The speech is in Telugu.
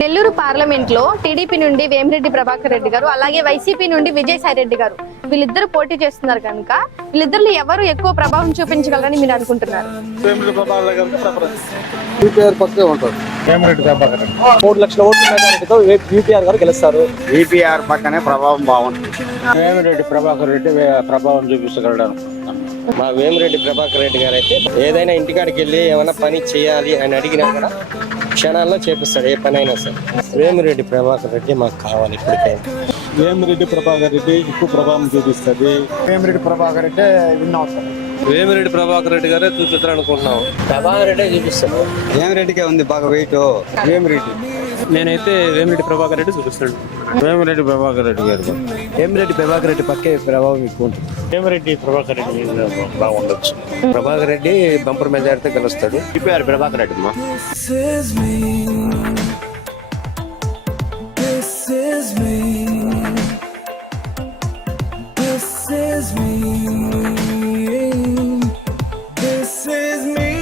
నెల్లూరు పార్లమెంట్ లో టీడీపీ నుండి వేమిరెడ్డి ప్రభాకర్ రెడ్డి గారు అలాగే వైసీపీ నుండి విజయసాయి రెడ్డి గారు వీళ్ళిద్దరు పోటీ చేస్తున్నారు కనుక వీళ్ళిద్దరిలో ఎవరు ఎక్కువ ప్రభావం చూపించగలరని మీరు అనుకుంటున్నారు? వేమిరెడ్డి ప్రభాకర్ రెడ్డి 3 లక్షల ఓట్ల మెజారిటీతో యూపీఆర్ గారు గెలుస్తారు. ఈపీఆర్ పక్కనే ప్రభావం బాగుంటుంది. వేమిరెడ్డి ప్రభాకర్ రెడ్డి ప్రభావం చూపించగలడు. మా వేమిరెడ్డి ప్రభాకర్ రెడ్డి గారు అయితే ఏదైనా ఇంటికాడికి వెళ్ళి ఏమైనా పని చేయాలి అని అడిగినా కూడా క్షణాల్లో చేపిస్తాడు, ఏ పని అయినా సరే. వేమిరెడ్డి ప్రభాకర్ రెడ్డి మాకు కావాలి ఇప్పటికైనా. వేమిరెడ్డి ప్రభాకర్ రెడ్డి ఎక్కువ ప్రభావం చూపిస్తుంది. వేమిరెడ్డి ప్రభాకర్ రెడ్డి విన్ అవుతారు. వేమిరెడ్డి ప్రభాకర్ రెడ్డి గారే చూపిస్తారు అనుకుంటున్నాం. ప్రభాకర్ రెడ్డి చూపిస్తాడు. వేమిరెడ్డికే ఉంది బాగా వెయిట్. వేమిరెడ్డి నేనైతే వేమిరెడ్డి ప్రభాకర్ రెడ్డి చూపిస్తాడు. వేమిరెడ్డి ప్రభాకర్ రెడ్డి గారు వేమిరెడ్డి ప్రభాకర్ రెడ్డి పక్కే ప్రభావం ఎక్కువ ఉంటుంది. వేమిరెడ్డి ప్రభాకర్ రెడ్డి బాగుండొచ్చు. ప్రభాకర్ రెడ్డి బంపర్ మెజారిటీ గెలుస్తాడు. ఈపీఆర్ ప్రభాకర్ రెడ్డి మా This is me.